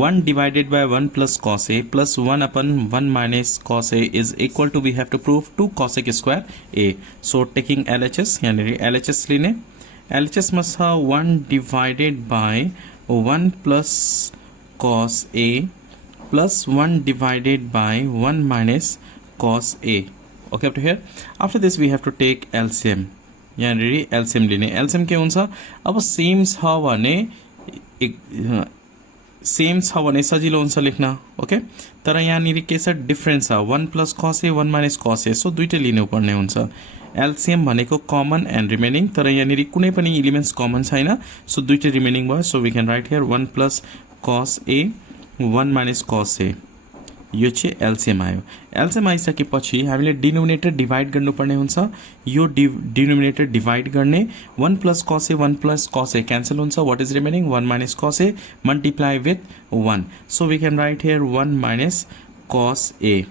1 divided by 1 plus cos A plus 1 upon 1 minus cos A is equal to, we have to prove 2 cosec square A. So taking LHS, यानी LHS लेने, LHS must have 1 divided by 1 plus cos A plus 1 divided by 1 minus cos A. Okay, up to here. After this we have to take LCM. यानी LCM लेने, LCM के उनसा अब same छ भने सजिलो हुन्छ लेख्न. ओके, तर यहाँनिर के छ, डिफरेन्स छ. 1 plus cos A 1 minus cos A, so दुईटै लिनुपर्ने हुन्छ. एलसीएम भनेको कमन एन्ड रिमेनिङ, तर यहाँनिर कुनै पनि एलिमेन्ट्स कमन छैन, सो दुईटै रिमेनिङ भयो. So we can write here 1 plus cos A 1 minus cos ए, यो चाहिँ एलसीएम आयो. एलसीएम आइसकेपछि हामीले डिनोमिनेटर डिभाइड गर्नुपर्ने हुन्छ. यो डिनोमिनेटर डिभाइड गर्ने 1 plus cos A 1 plus cos A cancel हुन्छ. What is remaining 1 minus cos A multiply with 1. So we can write here 1 minus cos A,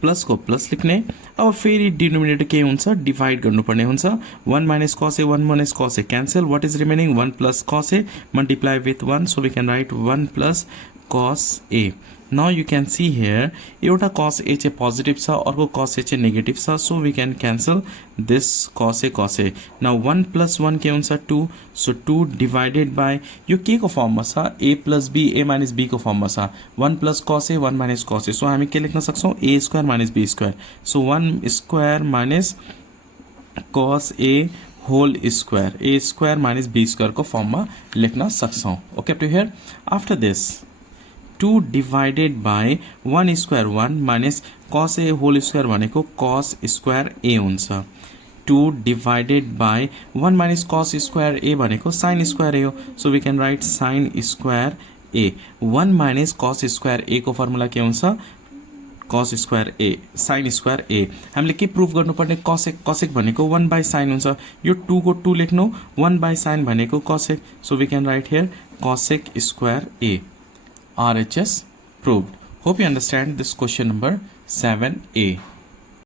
plus को प्लस लेख्ने. अब फेरि डिनोमिनेटर के हुन्छ, डिभाइड गर्नुपर्ने हुन्छ. 1 minus cos A 1 minus cos A cancel. What is remaining 1 plus cos A multiply with 1. So we can write 1 plus cos A. Now you can see here एउटा cos A चाहिँ positive छ, अर्को cos A चाहिँ negative छ. So we can cancel this cos A. Now 1 plus 1 के हुन्छ 2. So 2 divided by, यो के को फर्ममा छ, A plus B, A minus B को फर्ममा छ. 1 plus cos A 1 minus cos A. So हामी के लेख्न सक्छौं, A square minus B square. So 1 square minus cos A whole square, A square minus B square को फर्ममा लेख्न सक्छौं. Okay, up to here. After this 2 divided by 1 square 1 minus cos A whole square भनेको cos square A हुन्छ. 2 divided by 1 minus cos square A भनेको sin square A हो. So we can write sin square A. 1 minus cos square A को formula के हुन्छ, cos square A, sin square A. हामीले के proof गर्नुपर्ने, cosec भनेको 1 by sin हुन्छ. यो 2 को 2 लेख्नु, 1 by sin भनेको cosec. So we can write here cosec square A. RHS proved. Hope you understand this question number 7A.